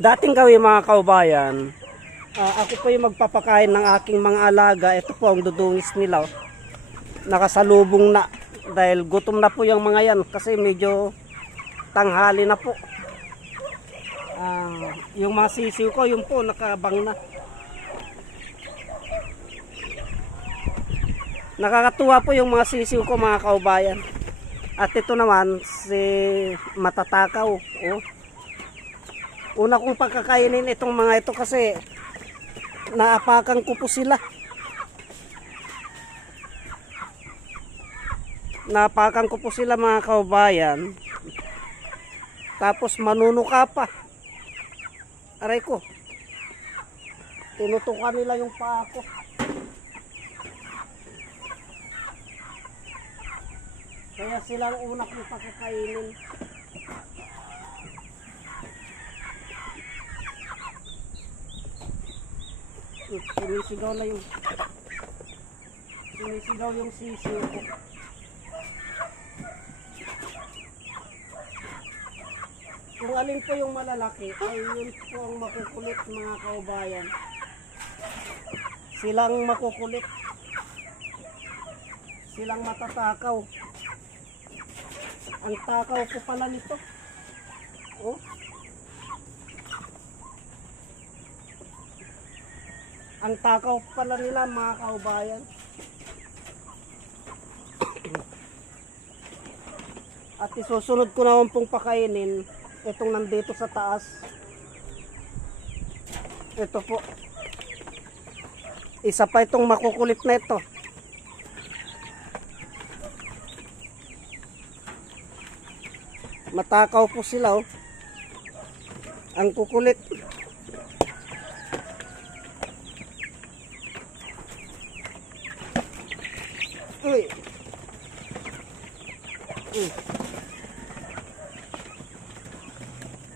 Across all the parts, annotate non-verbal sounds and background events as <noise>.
Dating gawin mga kaubayan, ah, ako po yung magpapakain ng aking mga alaga. Ito po ang dudungis nila. oh. Nakasalubong na dahil gutom na po yung mga yan kasi medyo tanghali na po. Ah, yung mga sisiw ko, yun po, nakabang na. Nakakatuwa po yung mga sisiw ko mga kaubayan. At ito naman, si Matatakaw. Oh. Una kong pagkakainin itong mga ito kasi naapakan ko po sila. Naapakan ko po sila mga kaubayan. Tapos manunuka pa. Aray ko. Tinutukan nila yung paa ko. Kaya sila ang una kong pakakainin. Sumisigaw na yung Sumisigaw yung sisiyo ko. Kung alin po yung malalaki, ay yun po ang makukulit mga kaubayan. Silang makukulit. Silang matatakaw. Ang takaw po pala nito. Oh. Ang takaw pala nila mga kaubayan. At isusunod ko naman pong pakainin itong nandito sa taas. Ito po. Isa pa itong makukulit na ito. Matakaw po sila oh. Ang kukulit.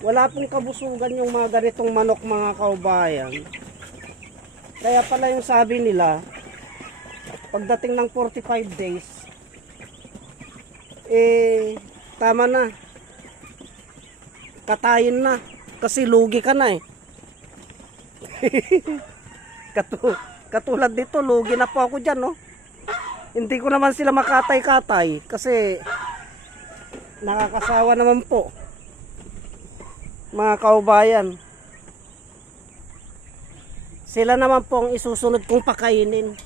Wala pong kabusugan yung mga ganitong manok mga kaubayan. Kaya pala yung sabi nila, pagdating ng 45 days, eh, tama na. Katayin na. Kasi lugi ka na eh. <laughs> Katu katulad dito, lugi na po ako dyan, no? Hindi ko naman sila makatay-katay kasi nakakasawa naman po. Mga kaubayan. Sila naman po ang isusunod kong pakainin.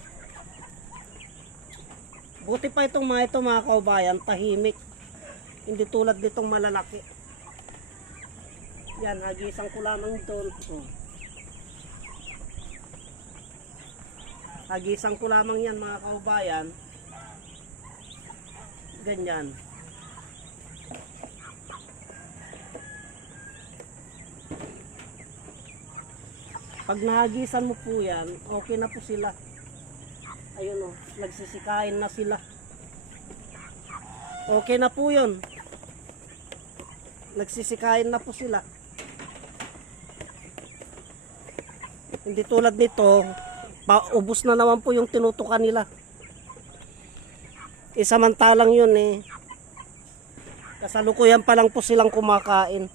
Buti pa itong mga ito mga kaubayan, tahimik. Hindi tulad nitong malalaki. Yan, hagisan ko lamang doon. Hagisan ko lamang yan mga kaubayan. Ganyan. Pag nahagisan mo po yan, okay na po sila. Ayun o, nagsisikain na sila. Okay na po yun. Nagsisikain na po sila. Hindi tulad nito, paubos na naman po yung tinutukan nila. Isamantalang yun eh. Kasalukuyan pa lang po silang kumakain.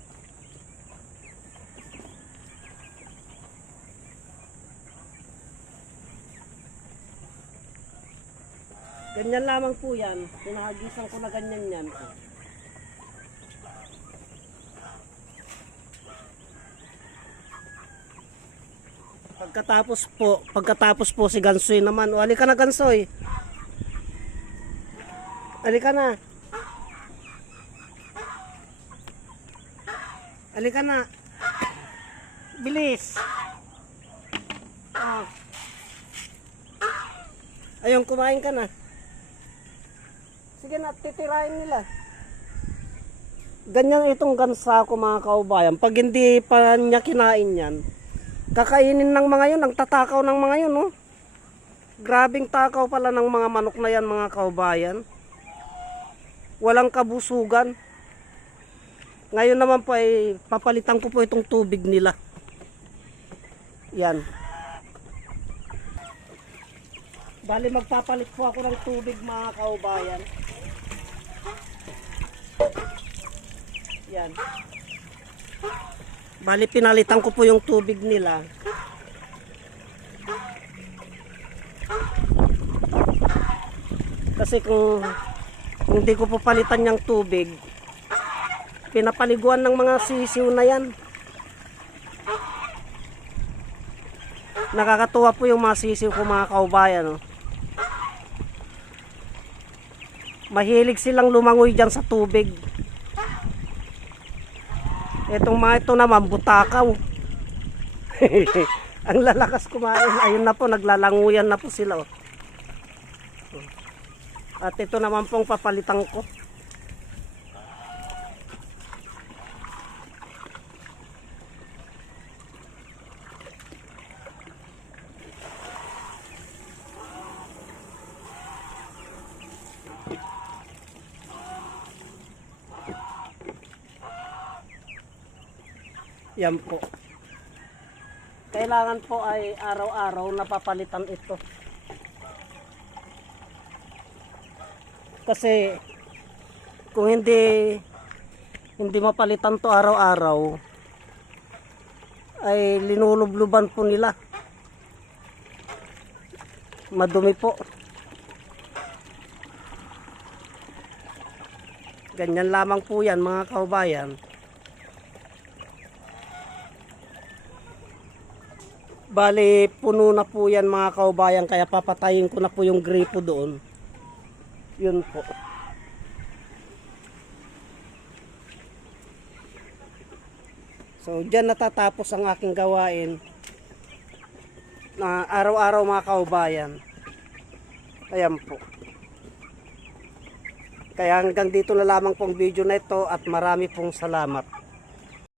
Ganyan lamang po yan. Pinahagisan ko na ganyan yan. Pagkatapos po, pagkatapos po si Gansoy naman. O, halika na Gansoy. Halika na. Halika na. Bilis. Ah. Ayun, kumain ka na. Sige na, titirahin nila. Ganyan itong gansa ko mga kaubayan. Pag hindi pa niya kinain yan, kakainin ng mga yun, ang tatakaw ng mga yun, oh. Grabing takaw pala ng mga manok na yan mga kaubayan. Walang kabusugan. Ngayon naman po ay papalitan ko po itong tubig nila. Yan. Bali magpapalit po ako ng tubig mga kaubayan. Yan. Bali, pinalitan ko po yung tubig nila. Kasi kung, kung hindi ko po palitan yung tubig, pinapaliguan ng mga sisiw na yan. Nakakatuwa po yung mga sisiw ko mga kaubayan. Oh. Mahilig silang lumangoy dyan sa tubig. Etong mga ito naman, butakaw. <laughs> Ang lalakas kumain. Ayun na po, naglalanguyan na po sila. Oh. At ito naman pong papalitan ko. Yan po. Kailangan po ay araw-araw napapalitan ito. Kasi kung hindi hindi mapalitan to araw-araw ay linulubluban po nila. Madumi po. Ganyan lamang po yan mga kaubayan. Bali, puno na po yan mga kaubayan kaya papatayin ko na po yung gripo doon. Yun po. So, dyan natatapos ang aking gawain na araw-araw mga kaubayan. Ayan po. Kaya hanggang dito na lamang pong video na ito at marami pong salamat.